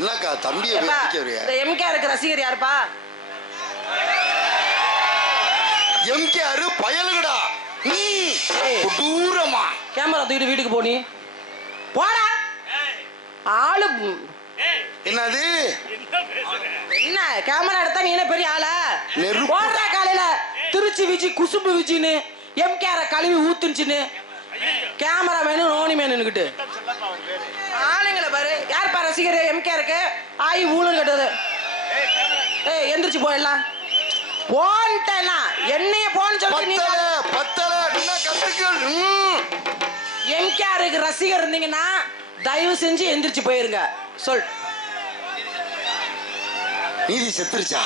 என்னக்கா தம்பியை இந்த எம்கேஆருக்கு ரசிகர் யாருப்பா? எம்கேஆர் பயலுகடா. கொடூரமா கேமரா தூக்கிட்டு வீட்டுக்கு போனி போடா. ஆளு என்னது? என்ன கேமரா எடுத்தா நீ என்ன பெரிய ஆளா? போடுறா காலையில திருச்சி விஜி குசும்பு விஜின்னு எம்கேஆர கழுவி ஊத்துச்சுன்னு கேமரா மேனு நோனி மேனுக்கிட்டு ஆளுங்களை பாரு. யாருப்பா ரசிகர் எம்கேஆருக்கு? ஆயி ஊழல் கட்டுறது. ஏய் எந்திரிச்சு போயிடலாம். போன்ட்டேனா என்னைய போன்னு சொல்லி எம்கேஆருக்கு ரசிகர் இருந்தீங்கன்னா தயவு செஞ்சு எந்திரிச்சு போயிருங்க. சொல். நீதி செத்துருச்சா?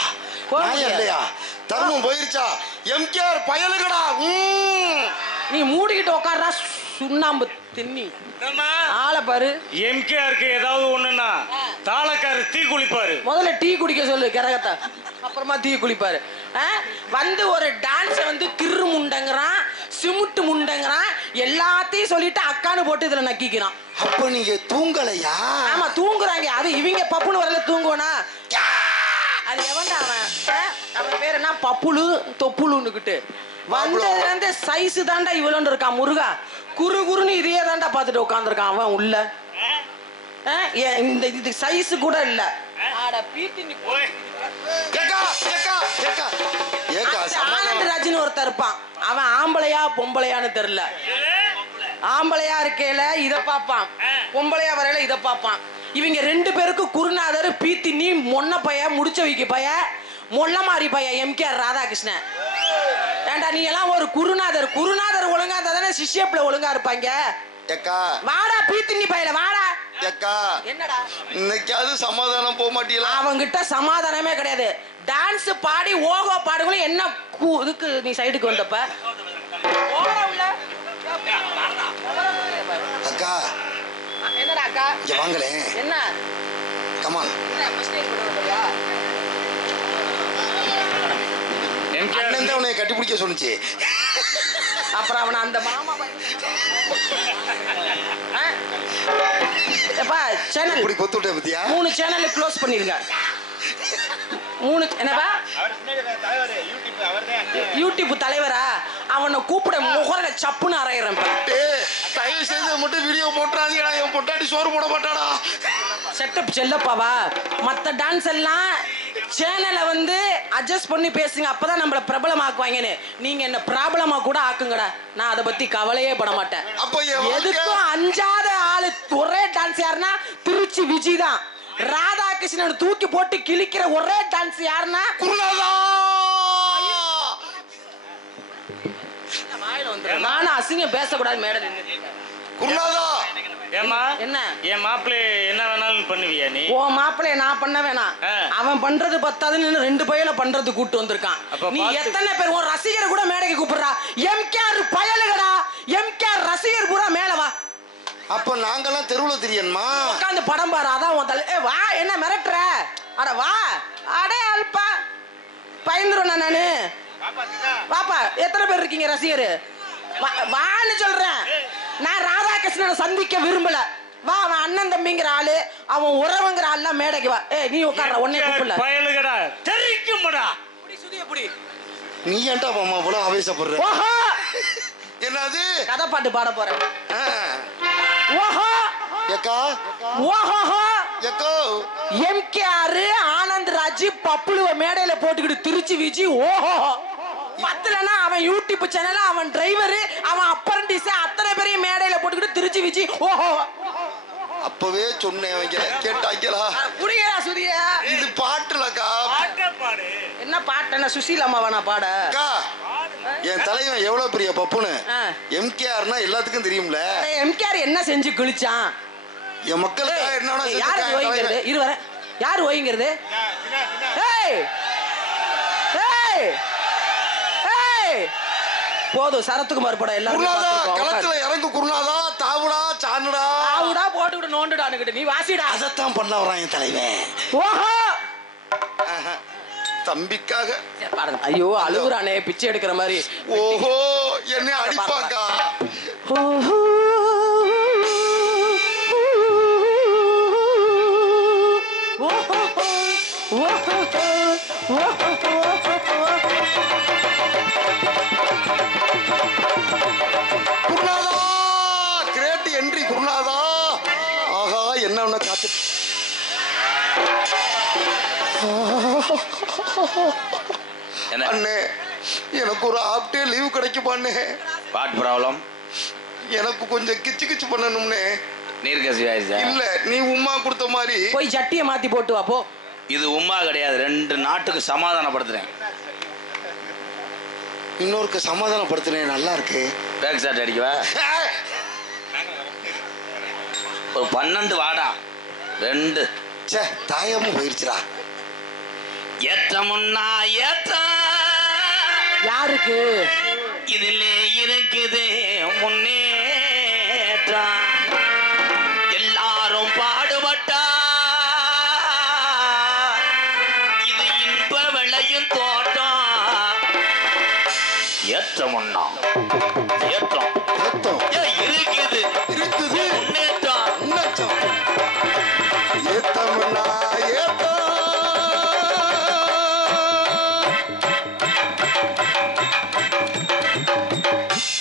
இல்லையா? தர்மம் போயிருச்சா? எம்கேஆர் பயலுகடா. நீ மூடிக்கிட்டு உட்கார்றா சுண்ணாம்பு தின்னி. ஆளை பாரு. எம்கேஆருக்கு ஏதாவது ஒண்ணுன்னா தாளக்காரு டீ குளிப்பாரு. முதல்ல டீ குடிக்க சொல்லு கரகத்தை, அப்புறமா டீ குளிப்பாரு. வந்து ஒரு டான்ஸ வந்து திரு முண்டங்கிறான், சிமுட்டு முண்டங்கிறான், எல்லாத்தையும் சொல்லிட்டு அக்கானு போட்டு இதுல நக்கிக்கிறான். அப்ப நீங்க தூங்கலையா? ஆமா தூங்குறாங்க. அது இவங்க பப்புனு வரல தூங்குவனா? அது எவன்டா அவன்? அவன் பேர் என்ன? பப்புலு தொப்புலுன்னுக்கிட்டு வந்ததுல இருந்து சைஸ் தாண்டா இவ்வளோன்னு இருக்கான். முருகா குறு குறுன்னு இதையே தாண்டா பார்த்துட்டு உட்காந்துருக்கான் அவன் உள்ள. இந்த இது சைஸ் கூட இல்ல. ஆனந்த் ராஜ்னு ஒருத்தர் இருப்பான். அவன் ஆம்பளையா பொம்பளையான்னு தெரியல. ஆம்பளையா இருக்கையில இத பாப்பான், பொம்பளையா வரையில இத பாப்பான். இவங்க ரெண்டு பேருக்கு குருநாதர் பீத்தி நீ மொன்ன பைய முடிச்ச வைக்க பைய மொல்ல மாறி பைய எம்கேஆர் ராதாகிருஷ்ணன். ஏண்டா நீ எல்லாம் ஒரு குருநாதர். குருநாதர் ஒழுங்கா இருந்தா தானே சிஷ்யப்ல ஒழுங்கா இருப்பாங்க. வாடா பீத்தினி பையல வாடா. என்னடா இன்னைக்காவது சமாதானம் போக மாட்டீங்களா? அவங்கிட்ட சமாதானமே கிடையாது. டான்ஸ் பாடி ஓகோ பாடுங்கள என்ன இதுக்கு நீ சைடுக்கு வந்தப்ப அக்கா. என்னடா அக்கா இங்க வாங்களே. என்ன கமான். அண்ணன் தான் உன்னை கட்டி பிடிக்க சொன்னுச்சு. அப்புறம் அவனை அந்த மாமா சேனல் இப்படி கொத்து விட்ட பத்தியா? 3 சேனல் க்ளோஸ் பண்ணிருங்க. 3 என்னப்பா யூடியூப் தலைவரா? அவனை கூப்பிட முகர சப்புன்னு அரைகிறேன். தயவு செய்து மட்டும் வீடியோ போட்டுறாதீங்கடா. என் பொட்டாட்டி சோறு போட மாட்டாடா. செட்டப் செல்லப்பாவா. மற்ற டான்ஸ் எல்லாம் சேனலை வந்து அட்ஜஸ்ட் பண்ணி பேசுங்க, அப்பதான் நம்மள பிரபலமாக்குவாங்கன்னு. நீங்க என்ன ப்ராப்ளமா கூட ஆக்குங்கடா. நான் அதை பத்தி கவலையே பட மாட்டேன். எதுக்கும் அஞ்சாத ஆளு ஒரே டான்ஸ் யாருன்னா திருச்சி விஜய் தான். ராதாகிருஷ்ணன் தூக்கி போட்டு கிழிக்கிற ஒரே டான்ஸ் யாருன்னா குருநாதா. நானும் அசிங்கம் பேசக்கூடாது மேடம். குருநாதா என்ன என் மாப்பிள்ளை என்ன வேணாலும் பண்ணுவியா நீ? ஓ மாப்பிள்ளைய நான் பண்ண வேணாம். அவன் பண்றது பத்தாதுன்னு 2 பையல பண்றது கூட்டு வந்திருக்கான். நீ எத்தனை பேர் உன் ரசிகர் கூட மேடைக்கு கூப்பிடுறா? எம்கேஆர் பயலுகடா. எம்கேஆர் ரசிகர் பூரா மேல வா. அப்ப நாங்கெல்லாம் தெருவுல தெரியணுமா? உட்காந்து படம் பாரு. அதான் உன் தலை. வா என்ன மிரட்டுற? அட வா. அடே அல்பா பயந்துருவேன் நானு. பாப்பா எத்தனை பேர் இருக்கீங்க ரசிகர்? வான்னு சொல்றேன். நான் ராதாகிருஷ்ணனை சந்திக்க விரும்பல. வா அவன் அண்ணன் தம்பிங்கிற ஆளு, அவன் உறவுங்கிற ஆள் மேடைக்கு வா. நீ உட்கார்ற உன்னை கூப்பிடல. பயலுகடா தெரிக்கும்டா. புடி சுதிய புடி. நீ ஏன்டா மாமா போல ஆவேசப்படுற? ஓஹோ என்னது? கதை பாட்டு பாட போறேன். ஓஹோ ஏக்கா. ஓஹோ ஏக்கோ. எம்கேஆர் ஆனந்த் ராஜ் பப்புலுவ மேடையில போட்டுக்கிட்டு திருச்சி விஜி. ஓஹோ பத்தலனா அவன் யூடியூப் சேனல், அவன் டிரைவர், அவன் அப்ரண்டிஸ், அத்தனை பேரையும் மேடையில போட்டுக்கிட்டு திருச்சி விஜி. ஓஹோ அப்பவே சொன்னேன் கேட்டாங்களா? புரியடா சுதியா. இது பாட்டுலக்கா. பாடு. என்ன பாட்டு? என்ன சுசீல் அம்மாவா பாட? என் தலைவன் எவ்வளவு பெரிய பப்புன்னு எம்கேஆர்னா எல்லாத்துக்கும் தெரியும்ல. எம்கேஆர் என்ன செஞ்சு கிழிச்சான்? என் மக்களுக்கு என்ன? யாரு ஓய்ங்கிறது? இருவர யாரு ஓய்ங்கிறது? போதும் சரத்குமார் படம் எல்லாரும் களத்துல இறங்கு. குருநாதா தாவுடா சாணுடா தாவுடா போட்டுக்கிட்டு நோண்டுடானுக்கிட்டு நீ வாசிடா. அதைத்தான் பண்ண வரான் என் தலைவன். ஓஹோ தம்பிக்காக. ஐயோ அழுகுறானே பிச்சை எடுக்கிற மாதிரி. ஓஹோ என்ன அடிப்பாக்கா. ஓஹோ குருநாதா கிரேட் என்ட்ரி குருநாதா. ஆஹா என்ன ஒண்ணு காத்து. அண்ணே எனக்கு ஒரு ஹாஃப் டே லீவ் கிடைக்குமாண்ணே? What problem? எனக்கு கொஞ்சம் கிச்சு கிச்சு பண்ணணும்னே. நீர் கசி ஆயிடுச்சா? இல்ல நீ உமா கொடுத்த மாதிரி போய் சட்டியை மாத்தி போட்டு வா போ. இது உமா கிடையாது, 2 நாட்டுக்கு சமாதானப்படுத்துறேன். இன்னொருக்கு சமாதானப்படுத்துறேன். நல்லா இருக்கு. பேக் ஷாட் அடிக்கவா? ஒரு 12 வாடா 2 சே தாயமும் போயிருச்சுடா. ஏற்றமுன்னா ஏற்ற யாருக்கு இதிலே இருக்குது முன்னேற்றம். எல்லாரும் பாடுபட்டா இது இன்ப விளையும் தோட்டம். ஏற்றமுன்னா ஏற்றம் ஏத்தம் இருக்குது இருக்குது முன்னேற்றம். முன்னேற்றம். ஏத்தம்னா ஏத்தம்.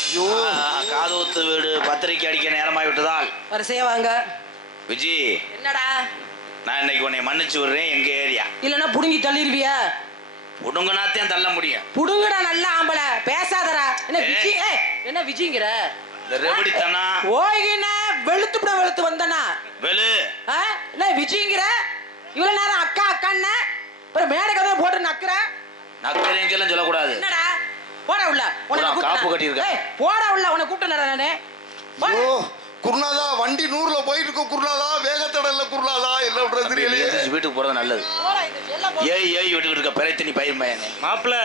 ஐயோ காதூத்து வீடு பத்திரிக்கை அடிக்க நேரமாய் விட்டதால் வரிசையா வாங்க. விஜி என்னடா நான் இன்னைக்கு உன்னை மன்னிச்சு விடுறேன். எங்க ஏரியா இல்லன்னா புடுங்கி தள்ளிருவியா? புடுங்கனாத்தையும் தள்ள முடியும். புடுங்கடா நல்ல ஆம்பளை பேசாதடா. என்ன ஏய். விஜி என்ன விஜிங்கிற? இந்த ரெவடித்தனா ஓய்கின வெளுத்துப்பட வெளுத்து வந்தனா வெளு என்ன விஜிங்கிற? இவ்வளவு நேரம் அக்கா அக்கான்னு அப்புறம் மேடை கதை போட்டு நக்குற. நக்கரைங்கெல்லாம் சொல்லக்கூடாது. என்னடா போடா உள்ள உன்னை ஒரு காப்பு கட்டியிருக்க. போடா உள்ள உன்னை கூப்பிட்டேன்டா நானு. ஐயோ குருநாதா வண்டி 100ல போயிட்டு இருக்க குருநாதா. வேகத்தடல குருநாதா. என்ன பண்றது தெரியலையே. வீட்டுக்கு போறது நல்லது. ஏய் வீட்டுக்கு இருக்க பெரைத்தனி பயிர் மயனே. மாப்பிள்ள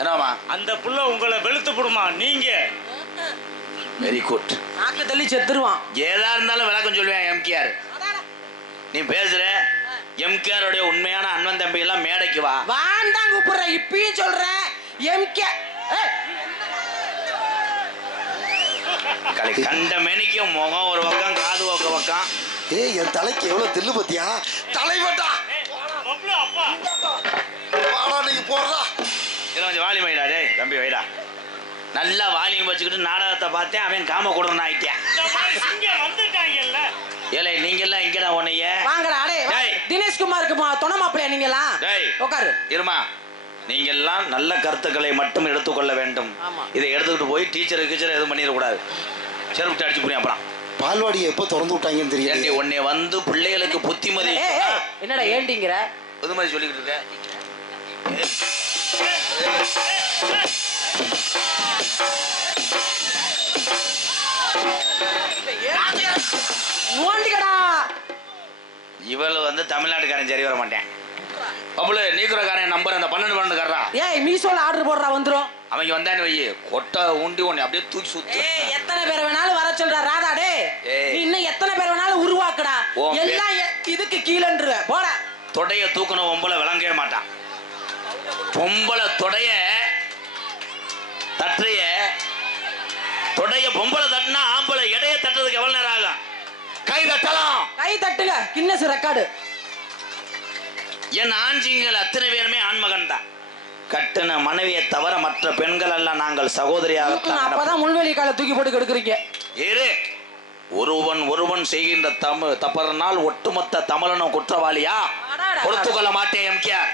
என்னமா அந்த புள்ள உங்களை வெளுத்து போடுமா? நீங்க வெரி குட். நாக்க தள்ளி செத்துருவான். ஏதா இருந்தாலும் விளக்கம் சொல்லுவேன். எம்கேஆர் நீ பேசுற. எம்கேஆர் உடைய உண்மையான அண்ணன் தம்பி எல்லாம் மேடைக்கு வா. வாண்டாங்க கூப்பிடுறேன். இப்பயும் சொல்றேன் எம்கே கண்ட மேனிக்கு முகம் ஒரு பக்கம் காது ஒரு பக்கம். ஏய் என் தலைக்கு எவ்வளவு தில்லு பத்தியா? தலைவட்டா அப்பா வாடா நீ போறா. இதை கொஞ்சம் வாலியம் வைடா. டேய் தம்பி வைடா. நல்லா வாலியம் வச்சுக்கிட்டு நாடகத்தை பார்த்தேன். அவன் காம கொடுறன்னு ஆயிட்டேன். வந்துட்டாங்கல்ல. ஏலே நீங்க எல்லாம் இங்கடா உன்னைய வாங்கடா. அடே டேய். தினேஷ்குமாருக்கு துணை மாப்பிள்ளையா நீங்கலாம்? டேய் உட்காரு. இருமா. நீங்க எல்லாம் நல்ல கருத்துக்களை மட்டும் எடுத்துக்கொள்ள வேண்டும். ஆமா. இதை எடுத்துக்கிட்டு போய் டீச்சர் எதுவும் பண்ணிடக்கூடாது. செருப்பு அடிச்சு புரியும். அப்புறம் பால்வாடியை எப்போ திறந்து விட்டாங்கன்னு ஏண்டி தெரியல. உன்னை வந்து பிள்ளைகளுக்கு புத்திமதி என்னடா ஏண்டிங்கிற? புதுமதி சொல்லிக்கிட்டு இருக்க. நோண்டிக்கடா. இவள் வந்து தமிழ்நாட்டுக்காரன் சரி வர மாட்டேன். பப்புல நீக்குறக்காரன் நம்பர் அந்த 12 காரா. ஏய் மீஷோல ஆர்டர் போடுறா வந்துரும். அவங்க வந்தான்னு வை கொட்டை ஊண்டி உன்னை அப்படியே தூக்கி சுத்து. ஏய் எத்தனை பேர் வேணாலும் வர சொல்றா ராதா. டே ஏய். நீ இன்னும் எத்தனை பேர் வேணாலும் உருவாக்குடா. உன் எல்லாம் இதுக்கு கீழன்ற போடா. தொடைய தூக்கணும் பொம்பளை விளங்கவே மாட்டான். பொம்பளை தொடைய தற்றைய தொடைய பொம்பளை தட்டினா ஆம்பளை எடைய தட்டுறதுக்கு எவ்வளவு நேரம் ஆகும்? கை தட்டலாம். கை தட்டுங்க. Guinness record. என் ஆஞ்சிங்கள் அத்தனை பேருமே ஆண்மகன் தான். கட்டின மனைவியை தவிர மற்ற பெண்கள் எல்லாம் நாங்கள் சகோதரியாக. அப்பதான் முள்வெளி காலை தூக்கி போட்டு கெடுக்குறீங்க. ஏறு ஒருவன் செய்கின்ற தப்பறனால் ஒட்டுமொத்த தமிழனும் குற்றவாளியா? பொறுத்துக்கொள்ள மாட்டேன். எம்கேஆர்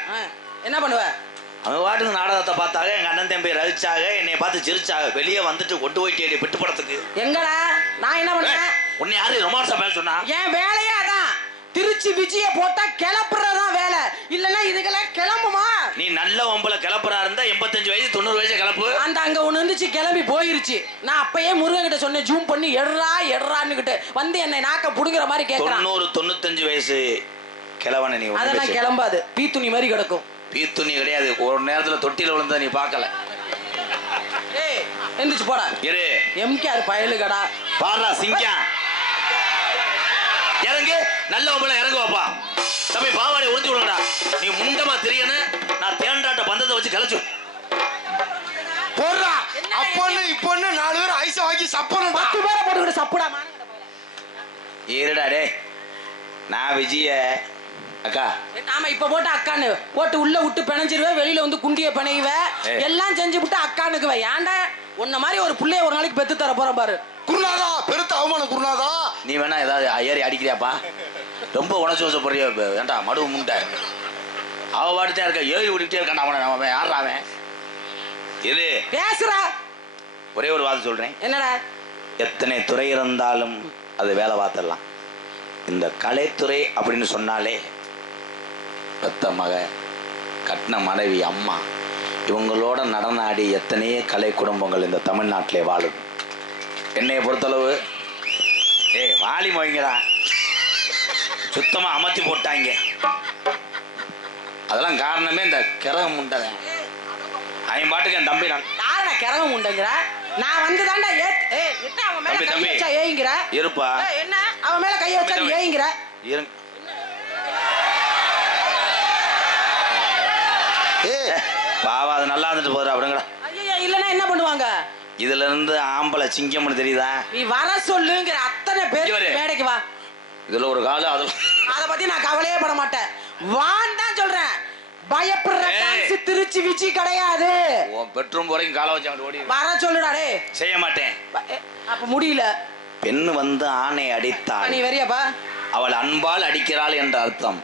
என்ன பண்ணுவ? அவங்க பாட்டுக்கு நாடகத்தை பார்த்தாக. எங்க அண்ணன் தம்பி ரசிச்சாக. என்னை பார்த்து சிரிச்சாக. வெளியே வந்துட்டு கொண்டு போயிட்டே பிட்டு படத்துக்கு. எங்கடா நான் என்ன பண்ணேன்? உன்னை யாரு ரொமான்ஸா பேச சொன்னா? என் வேலையே அதான். திருச்சி விஜய போட்டா கிளப்புறதான் வேலை. இல்லன்னா இதுக்கெல்லாம் கிளம்புமா? நீ நல்ல ஒம்பளை கிளப்புறா இருந்தா 85 வயசு 90 வயசு கிளப்பு. அந்த அங்க ஒண்ணு இருந்துச்சு கிளம்பி போயிருச்சு. நான் அப்பயே முருகன் கிட்ட சொன்னேன் ஜூம் பண்ணி எடுறான்னு கிட்ட வந்து என்னை நாக்க புடுங்குற மாதிரி கேக்குறான். 90-95 வயசு கிழவன நீ. அதெல்லாம் கிளம்பாது. பீத்துணி மாதிரி கிடக்கும். பீத்துணி கிடையாது. ஒரு நேரத்துல தொட்டில விழுந்தா நீ பார்க்கல. ஏய் எந்திரிச்சு போடா. இரு எம்கேஆர் பயலுகடா. பாடுறா சிங்கம். இறங்கு. நல்ல ஒம்பளை இறங்கு வாப்பா. தம்பி பாவாடை உறிஞ்சு விடுங்கடா. நீ முண்டமா தெரியணும். நான் தேண்டாட்ட பந்தத்தை வச்சு கலைச்சு போடுறா. அப்பொண்ணு இப்பொண்ணு 4 பேர் ஐஸ் வாங்கி சப்பணும். 10 பேரை போட்டுக்கிட்டு சப்புடா. இருடா டே. நான் விஜய அக்கா நாம இப்ப போட்டு அக்கான்னு போட்டு உள்ள விட்டு பிணைஞ்சிருவேன், வெளியில வந்து குண்டிய பிணையுவேன், எல்லாம் செஞ்சு விட்டு அக்கானுக்குவேன். ஏன்டா உன்ன மாதிரி ஒரு புள்ளைய ஒரு நாளைக்கு பெத்து தர போற பாரு. குருநாதா பெருத்த அவமானம் குருநாதா. நீ வேணா ஏதாவது ஏறி அடிக்கிறியாப்பா? ரொம்ப உணர்ச்சி வசப்படுறிய வேண்டா மடுவு முண்டை. அவ பாட்டுதான் இருக்க, ஏறி விட்டுட்டே இருக்கான். அவன் யாரா அவன்? இது பேசுறா. ஒரே ஒரு வார்த்தை சொல்றேன். என்னடா? எத்தனை துறை இருந்தாலும் அது வேலை பார்த்துடலாம். இந்த கலைத்துறை அப்படின்னு சொன்னாலே பெத்த மக, கட்டின மனைவி, அம்மா, இவங்களோட நடன ஆடி எத்தனையோ கலை குடும்பங்கள் இந்த தமிழ்நாட்டிலே வாழும். என்னைய பொறுத்தளவு வாலி மொழிங்கடா சுத்தமா அமர்த்தி போட்டாங்க. அதெல்லாம் காரணமே இந்த கிரகம் உண்டவன். அவன் பாட்டுக்கு என் தம்பி நான் யாரடா கிரகம் உண்டுங்கிற? நான் வந்து தாண்டா என்ன அவன் மேல கை வச்சா ஏங்கிற? இருப்பா என்ன அவன் மேல கை வச்சா ஏங்கிற? பாவா அது நல்லா இருந்துட்டு போதும் அப்படிங்கடா. ஐயா இல்லன்னா என்ன பண்ணுவாங்க? இதுல இருந்து ஆம்பளை சிங்கம்னு தெரியுதா? நீ வர சொல்லுங்கிற அத்தனை பேர் மேடைக்கு வா. இதுல ஒரு காலம் அத பத்தி நான் கவலையே பட மாட்டேன். வான் தான் சொல்றேன். பயப்படுற டான்ஸ் திருச்சி விச்சி கிடையாது. உன் பெட்ரூம் வரைக்கும் காலை வச்சு ஓடி வர சொல்லுடா. டேய் செய்ய மாட்டேன். அப்ப முடியல. பெண் வந்து ஆணை அடித்தாள், நீ வரியாப்பா? அவள் அன்பால் அடிக்கிறாள் என்ற அர்த்தம்.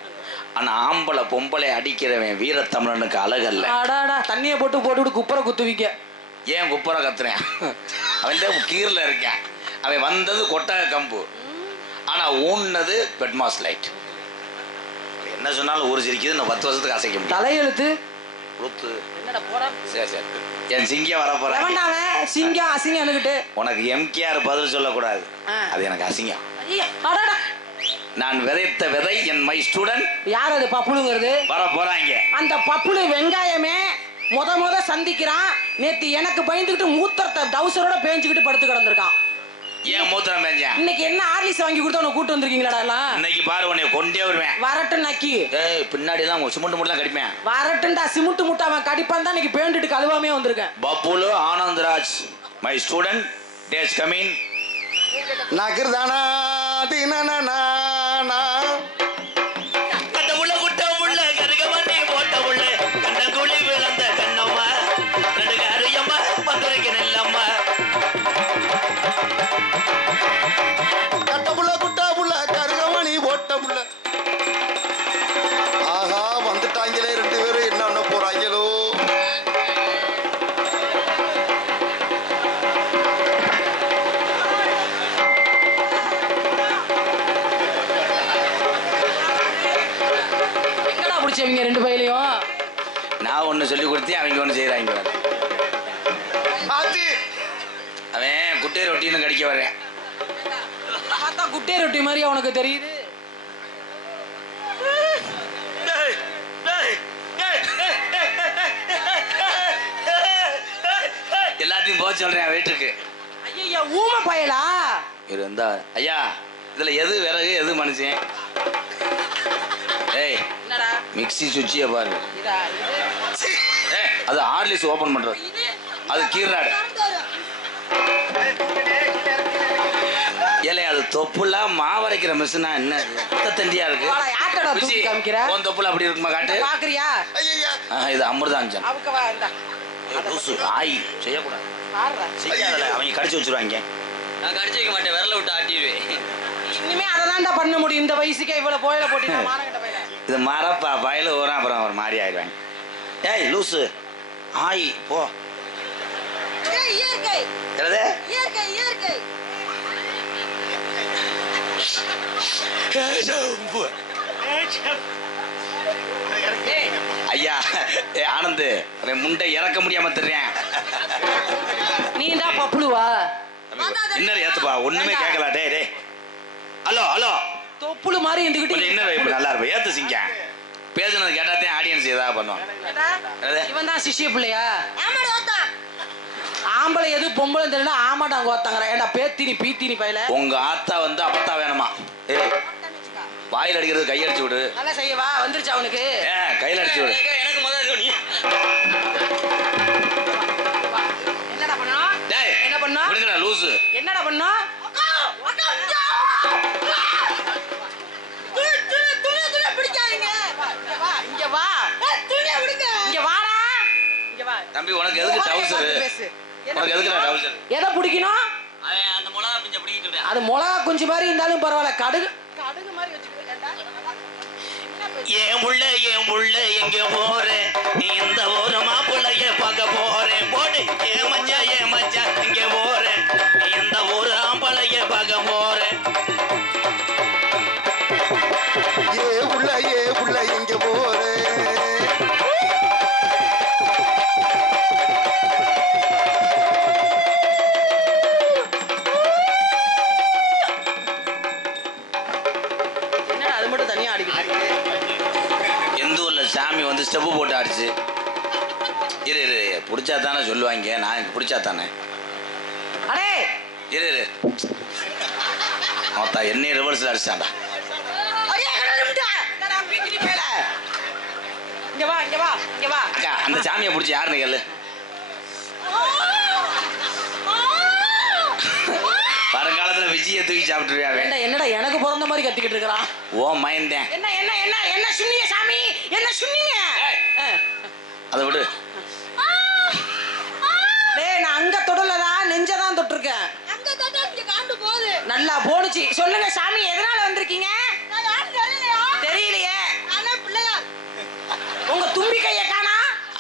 ஆனா ஆம்பளை பொம்பளை அடிக்கிறவன் வீரத்தமிழனுக்கு அழகல்ல. அடாடா தண்ணியை போட்டு குப்புற குத்துவிக்க. ஏன் குப்புற கத்துறேன்? அவன் கீழ இருக்கான். அவன் வந்தது கொட்டக கம்பு, ஆனா ஊன்னது பெட்மாஸ் லைட். என்ன சொன்னாலும் ஒரு சிரிக்குது. இன்னும் 10 வருஷத்துக்கு அசைக்க முடியும். தலையெழுத்து கொடுத்து என்னடா போடா. சரி என் சிங்கம் வர போறேன். எவன்டாவே சிங்கம் அசிங்கம் எனக்கிட்டு? உனக்கு எம்கேஆர் பதில் சொல்லக்கூடாது, அது எனக்கு அசிங்கம். அடாடா நான் விதைத்த விதை என் மை ஸ்டூடெண்ட். யார் அது பப்புளுங்கிறது? வர போறாங்க. அந்த பப்புளு வெங்காயமே முத சந்திக்கிறான். நேத்து எனக்கு பயந்துகிட்டு மூத்தத்தை டவுசரோட பேஞ்சுக்கிட்டு படுத்து கிடந்திருக்கான். ஏன் மூத்திரம் பேஞ்சா? இன்னைக்கு என்ன ஆர்லிஸ் வாங்கி கொடுத்து உனக்கு கூட்டு வந்திருக்கீங்களா எல்லாம்? இன்னைக்கு பாரு உன்னை கொண்டே வருவேன். வரட்டு நக்கி. பின்னாடி எல்லாம் சிமெண்ட் மூட்டை கடிப்பேன். வரட்டுண்டா சிமெண்ட் மூட்டை அவன் கடிப்பான் தான் இன்னைக்கு பேண்டுட்டு கழுவாமே வந்திருக்கேன். பப்புலு Anandraj my student days coming. நகர்தானா தினனா கட்ட உள்ள குட்ட உள்ள கருகமணி போட்ட உள்ள கண்ணங்குழி விழுந்த கண்ணம்மா நடுக அரியம்மா பந்தரைக்கு நெல்லம்மா. கட்ட புள்ள குட்ட புள்ள கருகமணி போட்ட புள்ள. ஆஹா வந்துட்டாங்களே 2 பேரும். என்ன போறாங்களோ? இவங்க 2 பையிலையும் நான் ஒண்ணு சொல்லி கொடுத்தேன், அவங்க ஒண்ணு செய்யறாங்க. அவன் குட்டை ரொட்டின்னு கடிக்க வர்றேன். பார்த்தா குட்டை ரொட்டி மாதிரி அவனுக்கு தெரியுது. எல்லாத்தையும் போக சொல்றேன் வீட்டுக்கு. ஐயா ஊமை பயலா இருந்தா ஐயா இதுல எது விறகு எது மனுஷன்? ஏய் மிக்ஸி சுவிட்சிய பாரு. அது ஹார்லிக்ஸ் ஓபன் பண்றது, அது கீராடு. ஏலே அது தொப்புல மாவரைக்கிற மிஷினா என்ன தண்டியா இருக்கு? உன் தொப்புல அப்படி இருக்குமா காட்டு? பாக்குறியா? இது அமிர்தாஞ்சன். ஆய் செய்யக்கூடாது, செய்யாதல அவங்க கடிச்சு வச்சிருவாங்க. நான் கடிச்சு வைக்க மாட்டேன், விரல விட்டு ஆட்டிடுவேன். இனிமே அததான்டா பண்ண முடியும். இந்த வயசுக்கே இவ்வளவு போயில போட்டீங்க. இது மரப்பா பயல வரும், அப்புறம் ஒரு மாதிரி ஆயிடுவாங்க. ஏய் லூசு ஆய் போ. ஐயா ஆனந்த் முண்டை இறக்க முடியாம தெரியும். நீ தான் பப்புளுவா? இன்னொரு ஏத்துப்பா ஒண்ணுமே கேட்கல. டே டே ஹலோ ஹலோ தொப்புளு மாதிரி இருந்துகிட்டு இன்னொரு நல்லா இருப்ப ஏத்து சிங்க பேசுனது கேட்டாத்தே ஆடியன்ஸ் ஏதாவது பண்ணுவாங்க. இவன் தான் சிஷ்ய பிள்ளையா? ஆம்பளை எது பொம்பளை தெரியல. ஆமாடா கோத்தாங்கற. ஏண்டா பேத்தினி பீத்தினி பையல. உங்க ஆத்தா வந்து அப்பத்தா வேணுமா? ஏய் வாயில் அடிக்கிறது கையடிச்சு விடு. நல்லா செய்யவா வந்துருச்சு அவனுக்கு. கையில அடிச்சு விடு. எனக்கு முதல்ல நீ என்னடா பண்ணா? டேய் என்ன பண்ணா? விடுங்கடா லூசு. என்னடா பண்ணா? துணி பிடிக்காதீங்க. தம்பி உனக்கு எதுக்கு டவுசர்? பேசு. உனக்கு எதுக்கு டவுசர்? எதை பிடிக்கணும்? அவன் அந்த மிளகா பிஞ்ச பிடிக்கிட்டு அது மிளகா குஞ்சு மாதிரி இருந்தாலும் பரவாயில்ல, கடுகு மாதிரி வச்சுக்கோ. என் புள்ள எங்க போறேன், நீ இந்த ஒரு மாப்பிள்ளைய பார்க்க போறேன். போடு ஏன் மச்சான் இங்க போறேன், நீ இந்த ஒரு ஆம்பளைய பார்க்க போறேன். ஏ புள்ள எங்க போறே? என்னடா அது மட்டும் தனியா அடிக்குது? எந்த ஊர்ல சாமி வந்து ஸ்டெப்பு போட்டு ஆடிச்சு. இரு பிடிச்சா தானே சொல்லுவாங்க, நான் எனக்கு பிடிச்சா தானே. அடே இரு மொத்தம் என்னையும் ரிவர்ஸில் அடிச்சாண்டா. இங்க வா. அக்கா அந்த சாமியை பிடிச்சி யாருன்னு கேளு. வருங்காலத்துல விஜயை தூக்கி சாப்பிட்டுருவியா? என்னடா எனக்கு பிறந்த மாதிரி கத்திக்கிட்டு இருக்கிறான். ஓ மைந்தேன். என்ன சொன்னீங்க சாமி? என்ன சொன்னீங்க? அதை விடு. டேய் நான் அங்க தொடலடா, நெஞ்சதான் தொட்டிருக்கேன். அங்க தொட்டா இங்க காண்டு போகுது. நல்லா போடுச்சு. சொல்லுங்க சாமி, எதனால வந்திருக்கீங்க? நான் யாரும் தெரியலையே. انا பிள்ளையா. உங்க தும்பி கைய காணா?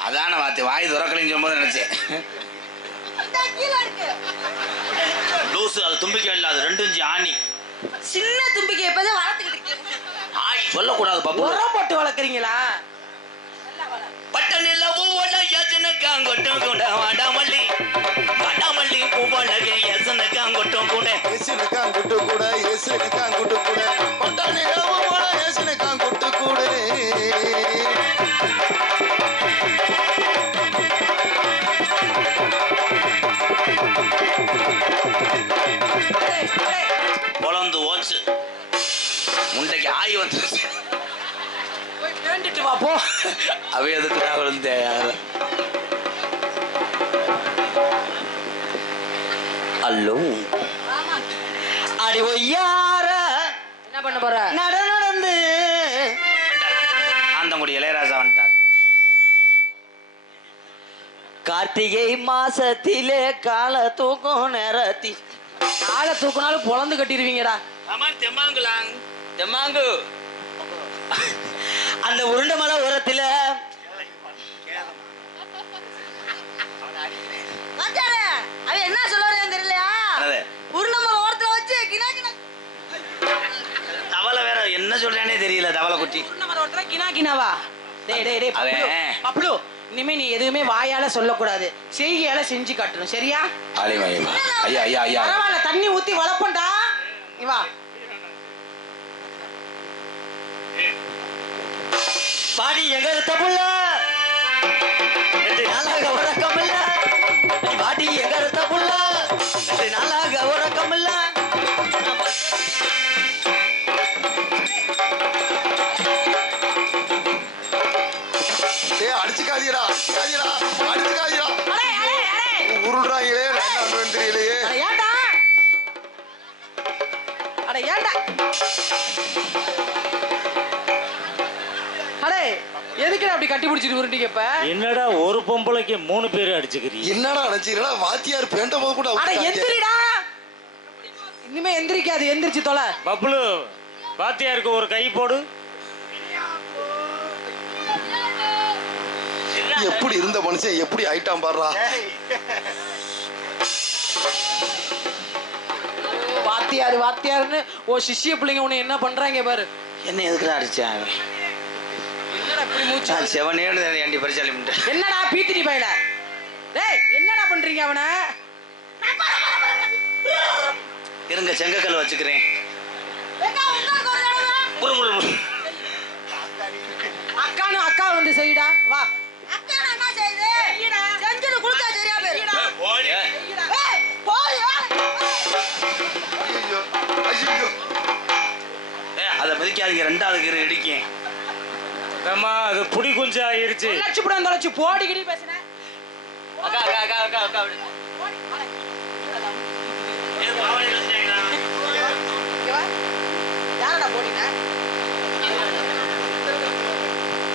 அதான வார்த்தை வாய் துறக்கலைன்னு சொல்லும்போது நினைச்சேன். இந்த கீழ இருக்கு. லூசு, அது தும்பிக்கை இல்ல, அது 2 இன்ச்சு ஆணி. சின்ன தும்பிக்கை எப்பதான் வளர்த்துக்கிட்டு இருக்கீங்க? ஆய் சொல்லக்கூடாது பாப்பு. உரம் போட்டு வளர்க்குறீங்களா? பட்ட நிலவு ஓட யசனுக்காங்கொட்டும் கூட வாடாமல்லி பூவழகே யசனுக்காங்கொட்டும் கூட ஏசுனுக்கான் குட்டு கூட, ஏசுனுக்கான் குட்டு கூட, கொட்டானே போல ஏசுனுக்கான் குட்டு கூட. பொழந்து ஓச்சு முண்டைக்கு ஆய் வந்துருச்சு. போய் வேண்டிட்டு வா போ. அவ எதுக்கு நான் விழுந்தேன்? அல்லோ அடி ஒய்யார என்ன பண்ண போற? நடந்து அந்த முடி இளையராஜா வந்துட்டார். கார்த்திகை மாசத்திலே கால தூக்கம் நேரத்தி ஆளை தூக்குனாலும் பொழந்து கட்டிடுவீங்கடா. தெம்மாங்கு அந்த உருண்டை மலை ஓரத்துல அவன் என்ன சொல்லுவாரு தெரியலையா? என்னது? உருளமலை ஓரத்துல வச்சு தவளை வேற என்ன சொல்றானே தெரியல. தவளை குட்டி உருளமலை ஓரத்துல கினாவா? டேய் அவன். பப்ளு, இனிமே நீ எதுவுமே வாயால சொல்லக்கூடாது, செய்கையால செஞ்சு காட்டணும், சரியா? ஐயா பரவாயில்ல, தண்ணி ஊத்தி வளப்பண்டா. நீ வா. பாடி எங்க தமிழ 2 நாளாக உறக்கம் இல்ல. பாடி எங்க தமிழ 2 நாளாக உறக்கம் இல்ல. அடிச்சுக்காதீரா. உருள்றாங்களே, என்ன தெரியலையே. ஏண்டா அடே எதுக்குடா அப்படி கட்டி பிடிச்சிட்டு உருட்டிங்க? இப்ப என்னடா ஒரு பொம்பளைக்கு 3 பேர் அடிச்சுக்கிறீங்க? என்னடா நினைச்சீங்களா? வாத்தியார் பேண்ட போது கூட அட எந்திரிடா. இனிமே எந்திரிக்காது, எந்திரிச்சு தொலை. பப்ளு, வாத்தியாருக்கு ஒரு கை போடு. எப்படி இருந்த மனுஷன் எப்படி ஆயிட்டான் பாடுறா. வாத்தியாருன்னு ஓ சிஷ்ய பிள்ளைங்க உன்னை என்ன பண்றாங்க பாரு. என்ன எதுக்குடா அடிச்சான்? என்னடா இப்படி மூச்சு? செவனேன்னு ஏண்டி பரிசாலி முட்டை. என்னடா பீத்திரி பையல? டேய் என்னடா பண்றீங்க அவனை? இருங்க செங்கக்கல் வச்சுக்கிறேன். அக்கா வந்து செய்டா. வா. அதை மதிக்காதீங்க, 2வது கீரை இடிக்கேன். அம்மா அது புடி குஞ்சு ஆயிருச்சு. தொலைச்சு போடிக்கிடி பேசுன. அக்கா யாரடா போடிங்க?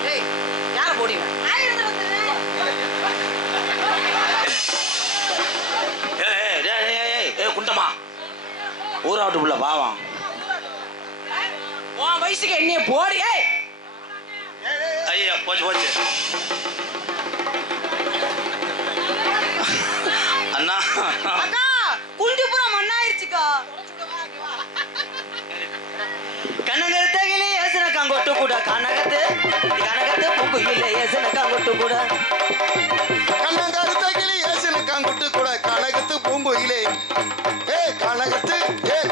டேய் யார போடிங்க? ரோட்டு புள்ள பாவம். உன் வயசுக்கு என்னைய போடி. ஏய் ஐயா போச்சு போச்சு. அண்ணா அக்கா குண்டிபுரம் மண்ணாயிருச்சுக்கா. கனகத்தகிலே ஏசன காங்கொட்டு கூட கனகத்து கனகத்து பூங்குயிலே ஏசன காங்கொட்டு கூட கண்ணங்கருத்த கிளி ஏசின காங்குட்டு கூட கனகத்து பூங்குயிலே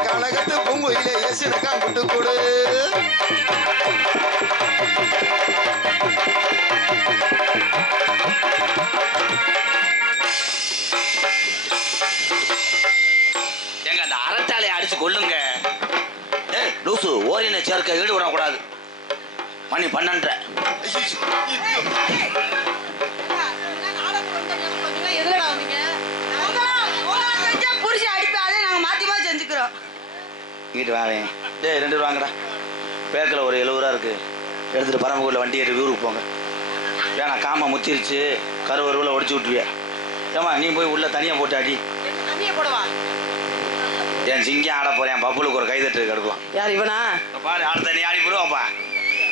கனகத்து பூங்குயிலே ஏசின காங்குட்டு கூட. எங்க அந்த அரட்டாளையை அடிச்சு கொள்ளுங்க. லூசு ஓரின சேர்க்க ஈடு விடக்கூடாது. மணி 12. எதுலடா வந்தீங்க? புரிச்சு அடிப்பாதே நாங்க மாத்தி மாத்தி செஞ்சுக்கிறோம். இங்கிட்டு வாவேன். டேய் 2 ரூபா வாங்கடா. பேக்கில் ஒரு 70 ரூபா இருக்கு. எடுத்துட்டு பரம்பூரில் வண்டி ஏறி ஊருக்கு போங்க. ஏன்னா காமா முத்திருச்சு, கருவருவில் ஒடிச்சு விட்டுருவியா. ஏமா நீ போய் உள்ள தனியாக போட்டு அடி. என் சிங்கம் ஆட போறேன். பப்புளுக்கு ஒரு கைதட்டு கிடக்கலாம். யார் இவனா? பாரு ஆட தண்ணி ஆடி போடுவாப்பா.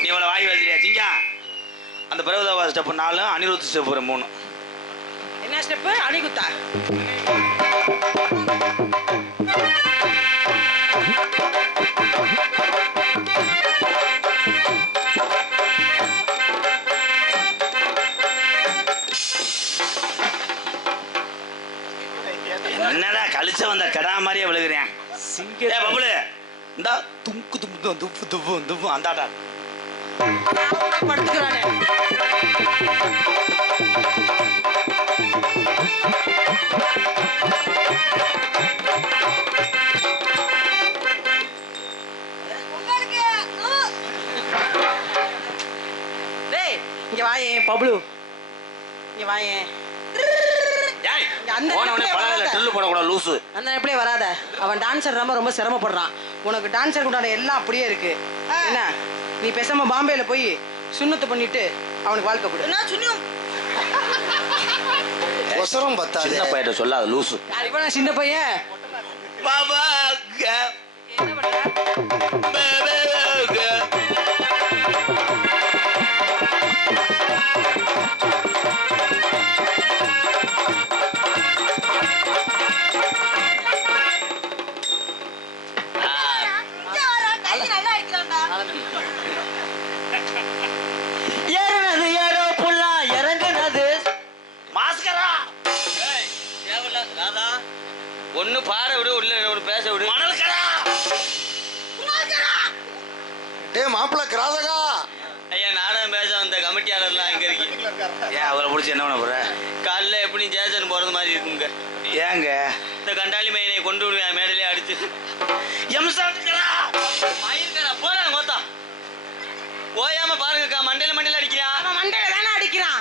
நீ இவ்வளோ வாங்கி வச்சிருக்கியா சிங்கம்? அந்த பிரபுதாபா ஸ்டெப்பு 4, அனிருத் ஸ்டெப்பு 3. என்ன ஸ்டெப்பு? அணிகுத்தா. என்னடா கழிச்ச வந்த கடா மாதிரியே விழுகிறேன். பப்புளு இந்தா தும்பு தும்பு துப்பு துப்பு துப்பு அந்தாடா படுத்துக்கிறானே. டேய் இங்க வாயேன் பப்ளு. இங்க வாயேன். அந்த எப்படியே வராத. அவன் டான்சர் ரொம்ப சிரமப்படுறான். உனக்கு டான்சர் கூட எல்லாம் அப்படியே இருக்கு. என்ன நீ பேசாம பாம்பேல போய் சுண்ணத்து பண்ணிட்டு அவனுக்கு வாழ்க்கை கொடு. என்ன சுண்ணியம்? ஒசரம் பத்தாது. சின்ன பையன் சொல்லாத லூசு. இவனா சின்ன பையன்? பாபா என்ன பண்ற? ஏறுனது ஏறோ புல்லா இறங்குனது மாஸ்கரா ராதா ஒன்னு பாட விடு, உள்ள ஒரு பேச விடு. மணல்கரா டே மாப்பிள்ள கிராதகா. ஐயா நாடகம் பேச வந்த கமிட்டியாளர்லாம் இங்க இருக்கு. ஏன் அவரை பிடிச்சி என்ன பண்ண போற? காலைல எப்படி ஜேசன் போறது மாதிரி இருக்குங்க. ஏங்க இந்த கண்டாளி மையனை கொண்டு விடுவேன் மேடையிலே அடிச்சு. எம்சாங்கரா மயிர்கரா போறாங்க மொத்தா. ஓயாம பாருங்கக்கா, மண்டையில மண்டையில அடிக்கிறான். அவன் மண்டையில தானே அடிக்கிறான்.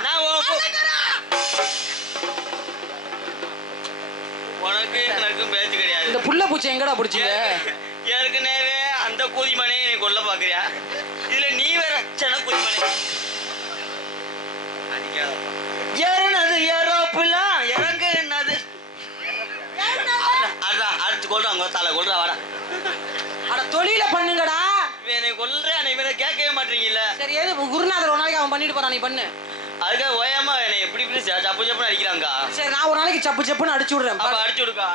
உனக்கு எனக்கும் பேச்சு கிடையாது. இந்த புள்ள பூச்சி எங்கடா பிடிச்சீங்க? ஏற்கனவே அந்த கூதிமனை நீ கொல்ல பாக்குறியா? இதுல நீ வேற சென்ன கூதிமனை. ஏறுனது ஏறோ புல்லா இறங்குனது. அதான் அடிச்சு கொள்றாங்க, தலை கொள்றா வாடா. அட தொழில பண்ணுங்கடா. இவனை கொல்றேன், இவனை கேட்கவே மாட்டீங்கல்ல. சரி எது குருநாதர் ஒரு நாளைக்கு அவன் பண்ணிட்டு போறான், நீ பண்ணு. அதுக்காக ஓயாம என்னை எப்படி இப்படி சப்பு சப்புன்னு அடிக்கிறாங்க. சரி நான் ஒரு நாளைக்கு சப்பு சப்புன்னு அடிச்சு விடுறேன். அப்ப அடிச்சு விடுக்கா.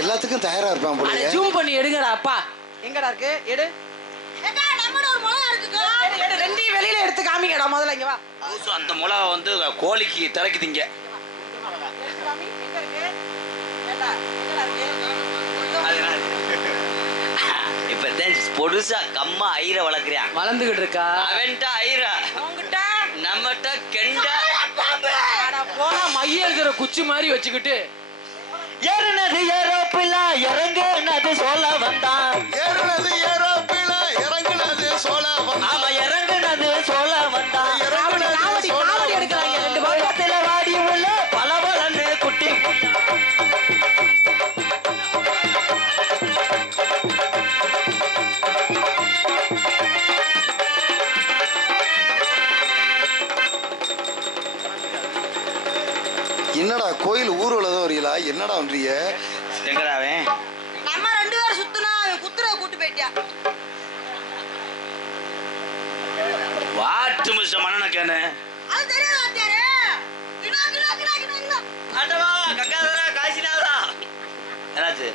எல்லாத்துக்கும் தயாரா இருப்பான் போல. ஜூம் பண்ணி எடுங்கடா அப்பா. எங்கடா இருக்கு? எடு. எடு, ரெண்டையும் வெளியில எடுத்து காமிங்கடா முதல்ல. இங்க வா. அந்த மிளகா வந்து கோழிக்கு திறக்குதுங்க. இப்பதான் பொடுசா கம்மா ஐர வளர்க்குறியா? வளர்ந்துகிட்டு இருக்கா? அவன்ட்ட ஐர, நம்மகிட்ட கெண்டா. போனா மைய இருக்கிற குச்சி மாதிரி வச்சுக்கிட்டு ஏறுனது ஏறோ புல்லா இறங்குனது சொல்ல வந்தான். ஏறுனது ஏறோ பிள்ளை இறங்குனது சோழ வந்தான். அவன் இறங்குனது சொல்ல வந்தான். காவடி எடுக்கிறாங்க ரெண்டு பேரும். பக்கத்துல வாடி உள்ள பலபலன்னு குட்டி. என்னடா கோயில் ஊர்வலம் வரீங்களா? என்னடா பண்றீங்க? எங்கடா அவன்? நம்ம 2 பேரும் சுத்துனா அவன் குத்துற கூட்டு போயிட்டியா. வாட்டு மிஷம் மண்ணனக்கேனு. அது தெரியாது வாத்தியாரே. கினா. ஆண்டவா கங்காதரா காசிநாதா என்னாச்சு?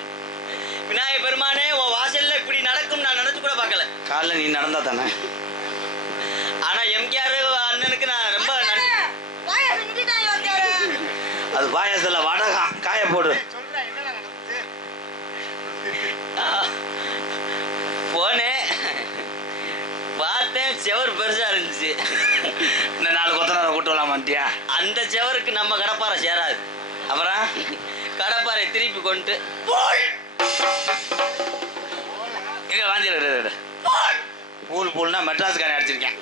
விநாயக பெருமானே உன் வாசல்ல இப்படி நடக்கும் நான் நினைச்சு கூட பார்க்கல. காலைல நீ நடந்தா தானே? ஆனா எம்கேஆர் அண்ணனுக்கு நான் ரொம்ப நன்றி. வாயை செஞ்சுட்டாங்க வாத்தியாரே. அது பாயாசத்துல வடகம் காய போடு. போனேன் பார்த்தேன், செவர் பெருசா இருந்துச்சு. இந்த 4 கொத்தனாரை கூட்டு வரலாமான்ட்டியா? அந்த செவருக்கு நம்ம கடப்பாறை சேராது. அப்புறம் கடப்பாறை திருப்பி கொண்டு எங்க வாந்தி பூல்னா மெட்ராஸ்காரன் அடிச்சிருக்கேன்.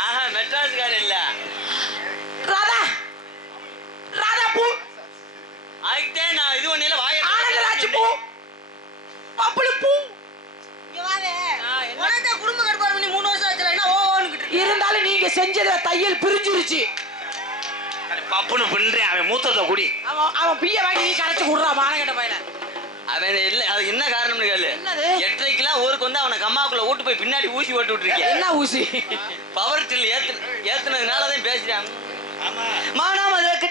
ஆஹா மெட்ராஸ்காரன் இல்ல, ராதா பூ, அதுக்கிட்டே நான் இது ஒண்ணில வாய ஆனந்தராஜ் பூ, பப்புளு பூ. இங்க வாவே. உனக்கு குடும்ப கட்டுப்பாடு பண்ணி 3 வருஷம் ஆச்சுல, என்ன ஓன்னுக்கிட்டு இருக்க? இருந்தாலும் நீங்க செஞ்சத தையல் பிரிஞ்சிருச்சு. பப்புன்னு பின்றேன். அவன் மூத்தத்தை குடி. அவன் பிய வாங்கி நீ கரைச்சு குடுறா மானகட்ட பையன. அவன் இல்ல, அது என்ன காரணம்னு கேளு. என்னது? 8:30க்கெல்லாம் ஊருக்கு வந்து அவனை கம்மாக்குள்ள ஓட்டு போய் பின்னாடி ஊசி ஓட்டு விட்டுருக்கேன். என்ன ஊசி? பவர் டில் ஏத்துனதுனாலதான் பேசுறான். மானாமதுரக்கு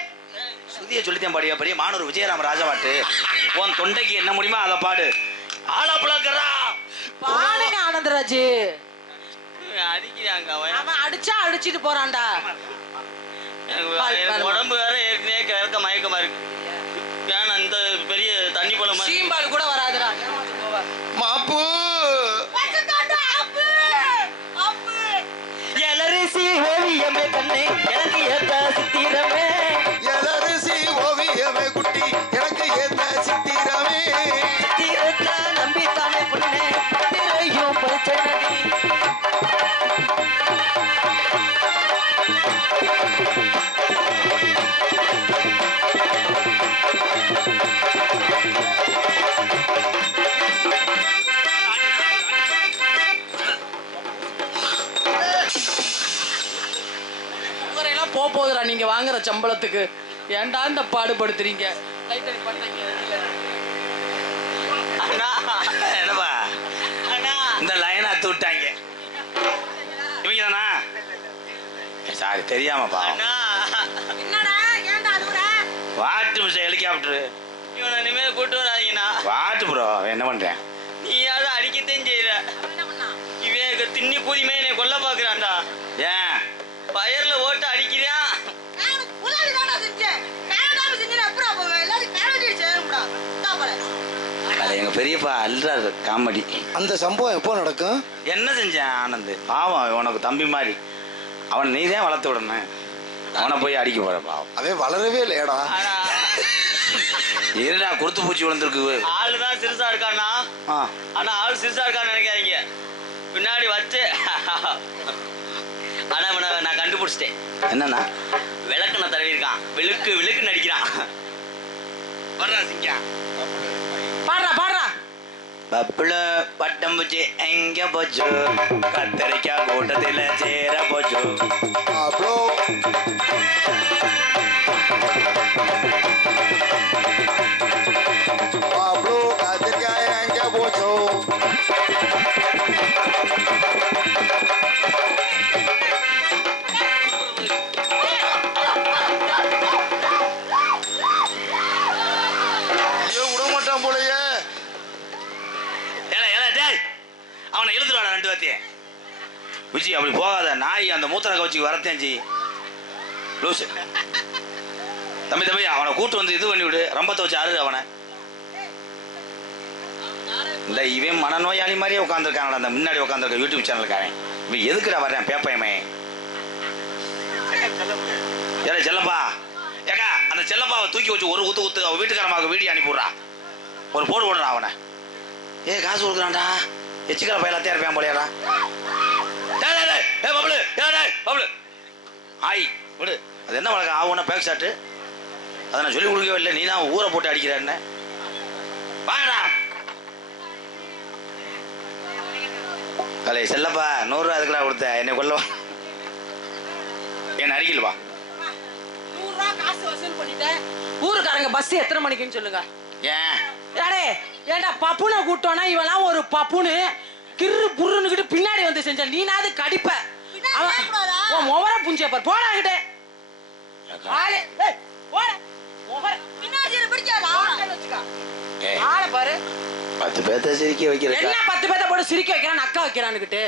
சுதிய சொல்லித்தேன் படியா மானூர் விஜயராம ராஜாவாட்டு. உன் தொண்டைக்கு என்ன முடியுமோ அதை பாடு. ஆளா புழக்கிறா பாடுங்க ஆனந்தராஜ். அடிக்கிறாங்க அவன். அவன் அடிச்சா அடிச்சிட்டு போறான்டா. எனக்கு உடம்பு வேற ஏற்கனவே கிழக்க மயக்கமா இருக்கு. ஏன்னா இந்த பெரிய தண்ணி போல சீம்பால் கூட வராதுடா. மாப்பு பச்சைத்தாண்டா, அப்பு. அப்பு. எலரிசி ஓவியமே கண்ணே எனக்கு ஏத்த சித்திரமே. எலரிசி ஓவியமே குட்டி எனக்கு ஏத்த சித்திரமே. சித்திரத்தை நம்பித்தானே பொண்ணே திரையும் பரிச்சனடி. ஊரெல்லாம் போகுதுடா நீங்க வாங்குற சம்பளத்துக்கு. ஏன்டா இந்த பாடுபடுத்துறீங்க? அண்ணா என்னப்பா அண்ணா இந்த லைனை அத்து விட்டாங்க. இவங்க தானா? சாரி தெரியாமப்பா. அண்ணா என்னடா ஏன்டா அழுவுற? வாட்டு மிஷம் ஹெலிகாப்டரு. இவனை இனிமேல் கூட்டு வராதீங்கண்ணா. வாட்டு ப்ரோ என்ன பண்றேன்? நீயாவது அடிக்கத்தையும் செய்யற. என்ன பண்ணா? இவன் திண்ணி கூதிமே என்னை கொல்ல பாக்குறான்டா. ஏன் பயர்ல ஓட்டு அடிக்கிறான். நான் உதவி தானே செஞ்சேன். வேண்டாம செஞ்சேன் அப்புறம் போவேன். எல்லாரும் கரடி சேரும்டா. தாப்பற. அது எங்க பெரியப்பா அல்றாரு காமெடி. அந்த சம்பவம் எப்போ நடக்கும்? என்ன செஞ்சேன் ஆனந்த்? பாவம் உனக்கு தம்பி மாதிரி. அவன் நீ தான் வளர்த்து விடணும். அவனை போய் அடிக்க போற பாவம். அவன் வளரவே இல்லையடா. ஆனா இருடா குருத்து பூச்சி விழுந்திருக்கு. ஆளுதான் சிறுசா இருக்கானா? ஆ ஆனா ஆள் சிறுசா இருக்கான்னு நினைக்காதீங்க. பின்னாடி வச்சு ஆனா இவனை நான் கண்டுபிடிச்சிட்டேன். என்னன்னா விளக்குன தடவி இருக்கான். விழுக்கு நடிக்கிறான். வர்றா சிங்கா. பாடுறா. பப்புல பட்டம் பூச்சி எங்க போச்சு? கத்தரிக்காய் கூட்டத்தில் சேர போச்சு. அவ்வளோ அவ்வளோ கத்திரிக்காய் எங்க போச்சோ? ஐயோ விட மாட்டான் போலயே. டேய் அவனை இழுத்துட்டு 2 வாத்தியே விஜி. அப்படி போகாத நாய். அந்த மூத்தரை கவச்சி வரத்தேன் ஜி லூசு. தம்பி அவனை கூட்டு வந்து இது பண்ணி விடு. ரம்பத்தை வச்சு அருது அவனை. இந்த இவன் மனநோயாளி மாதிரியே உட்காந்துருக்கானடா. அந்த முன்னாடி உட்காந்துருக்க யூடியூப் சேனலுக்காரன். இவன் எதுக்குடா வர்றேன் பேப்பையமே? ஏடா செல்லப்பா, ஏக்கா அந்த செல்லப்பாவை தூக்கி வச்சு ஒரு குத்து அவன் வீட்டுக்காரமாக வீடியோ அனுப்பிவிட்றா. ஒரு போடுறான் அவனை. காசு கொடுக்குறான்டா. எச்சிக்கிற பையலாத்தையும் இருப்பேன் போலையாடா. பபுளு ஆய் விடு. அது என்ன வழக்கம்? ஆகும்னா பேக் ஷாட்டு. அதை நான் சொல்லி கொடுக்கவே இல்லை. நீ தான் ஊரை போட்டு அடிக்கிறேன்னு. வாங்கடா கலை செல்லப்பா. 100 ரூபா அதுக்குடா கொடுத்த என்னை கொல்ல. என் அருகில் வா. 100 ரூபா காசு காசு வசூல் பண்ணிட்டேன். ஊருக்காரங்க பஸ் எத்தனை மணிக்குன்னு சொல்லுங்க. ஏன் ஏடே ஏண்டா பப்புனை கூட்டோன்னா இவெல்லாம் ஒரு பப்புனு கிரு புருன்னுகிட்டு பின்னாடி வந்து செஞ்ச நீனாவது கடிப்ப. அவன் முவர புஞ்சிய பாரு போடா கிட்டே. ஆளே போட முவர பின்னாடி பிடிக்காதா ஏய், ஆளை பாரு. 10 பேர்த்த சிரிக்க வைக்கிறேன். என்ன 10 பேத்த போட்டு சிரிக்க வைக்கிறான் அக்கா வைக்கிறான்னுகிட்டு.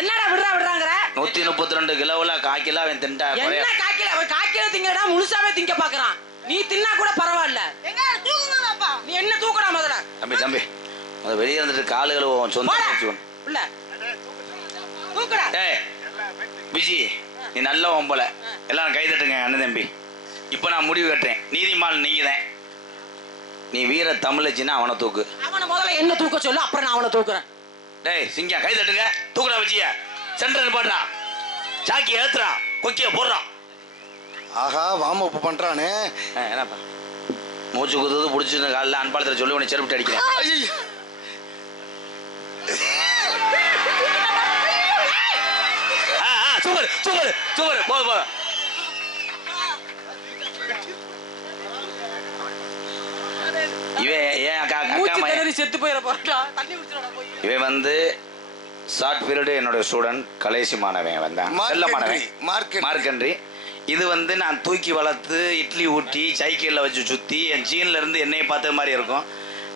என்னடா விடுறாங்கற 132 கிலோவுல 1/4 கிலோ அவன் தின்டா. என்ன காக்கில அவன் காக்கில திங்கடா முழுசாவே திங்க பாக்குறான். நீ தின்னா கூட பரவாயில்ல. எங்க தூக்குங்கப்பா நீ என்ன தூக்குடா முதல்ல. தம்பி அத வெளிய இருந்துட்டு காலுகளை சொந்த வச்சுக்கணும். உள்ள தூக்குடா. ஏய் விஜி நீ நல்ல ஒம்பல எல்லாரும் கை தட்டுங்க அண்ணன் தம்பி. இப்போ நான் முடிவு கட்டுறேன். நீதிமான் நீங்கதான். நீ வீர தமிழச்சின்னா அவனை தூக்கு. அவனை முதல்ல என்ன தூக்க சொல்லு அப்புறம் நான் அவனை தூக்குறேன். டேய் சிங்கம் கை தட்டுங்க. தூக்குடா விஜய. சென்டர் பாடுறா. சாக்கி ஏத்துறா. கொக்கிய போடுறான். ஆஹா வார்ம் அப் பண்றானே. என்னப்பா மூச்சு குத்துறது பிடிச்சி காலைல அன்பாளத்தில் சொல்லி உன்னை செருப்பிட்டு அடிக்கிறேன். ஐயையோ. சூப்பர் சூப்பர் சூப்பர் போது போது. இவன் ஏன் அக்கா மூச்சு அக்கா திணறி செத்து போயிட போறா. தண்ணி குடிச்சுடா போய். இவன் வந்து ஷார்ட் பீரியடு என்னோட ஸ்டூடெண்ட் கலேசி மாணவன் வந்தான். செல்ல மாணவன் மார்க்கன்றி. இது வந்து நான் தூக்கி வளர்த்து இட்லி ஊட்டி சைக்கிளில் வச்சு சுற்றி என் ஜீன்ல இருந்து என்னையை பார்த்த மாதிரி இருக்கும்.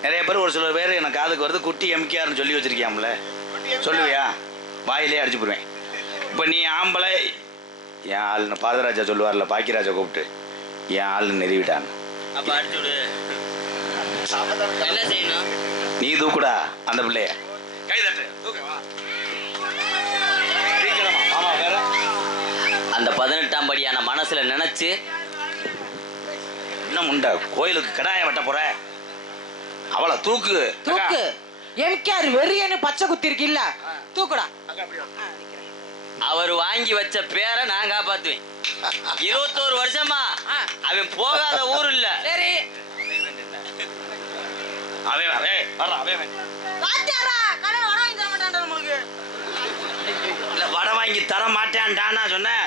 நிறைய பேர் ஒரு சில பேர் எனக்கு காதுக்கு வருது குட்டி எம்கேஆர்னு சொல்லி வச்சிருக்கியாம்ல. சொல்லுவியா வாயிலே அடிச்சு போடுவேன். இப்போ நீ ஆம்பளை என் ஆள்னு பாரதராஜா சொல்லுவார்ல பாக்கியராஜா கூப்பிட்டு என் ஆள்னு நெறிவிட்டான். அப்ப அடிச்சு விடு. என்ன செய்யணும்? நீ தூக்குடா அந்த பிள்ளைய. கை தட்டு தூக்க வா. ஆமா வேற அந்த 18ஆம் படியான மனசுல நினைச்சு இன்னும் முண்டா கோயிலுக்கு கடாய வெட்ட போற அவளை தூக்கு. தூக்கு. எம்கேஆர் வெறியன்னு பச்சை குத்தி இருக்குல்ல தூக்குடா. அவர் வாங்கி வச்ச பேரை நான் காப்பாத்துவேன். 21 வருஷமா அவன் போகாத ஊர் இல்ல. சரி அவன் வாத்தியாரா கடன் வர வாங்கி தர மாட்டான்டா உங்களுக்கு. இல்ல வடை வாங்கி தர மாட்டேன்டானா சொன்னேன்.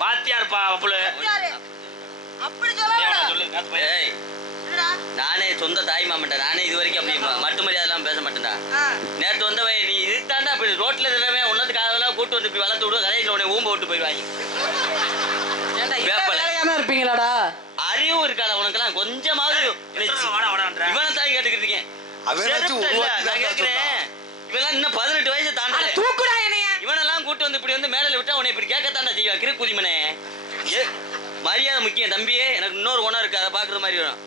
பாத்தியார் பாப்புல வாத்தியாரே அப்படி சொல்லல. ஏய், என்னடா நானே சொந்த தாய் மாமன்டா. நானே இது வரைக்கும் அப்படி மட்டு மரியாதை எல்லாம் பேச மாட்டேன்டா. நேற்று வந்தவன் நீ இதுதாண்டா அப்படி ரோட்ல இருக்கிறவே ஒன்னதுக்காகலாம் கூட்டு வந்து இப்படி வளர்த்து விடுவோம். கலையில் உடனே ஊம்ப விட்டு போயிடுவாங்க. வேலையாம இருப்பீங்களாடா. அறிவு இருக்காத உனக்கெல்லாம் கொஞ்சமாவது இவனை தாய் கேட்டுக்கிட்டு இருக்கேன். நான் கேட்கிறேன் இவெல்லாம் இன்னும் 18 வயசு தாண்டல. தூக்குடா என்னைய. இவனெல்லாம் கூட்டு வந்து இப்படி வந்து மேடையில் விட்டா உன்னை இப்படி கேட்கத்தாண்டா செய்வா. கிருக்குதிமனே மரியாதை முக்கியம் தம்பியே. எனக்கு இன்னொரு குணம் இருக்கு அதை பாக்குற மாதிரி வரும்.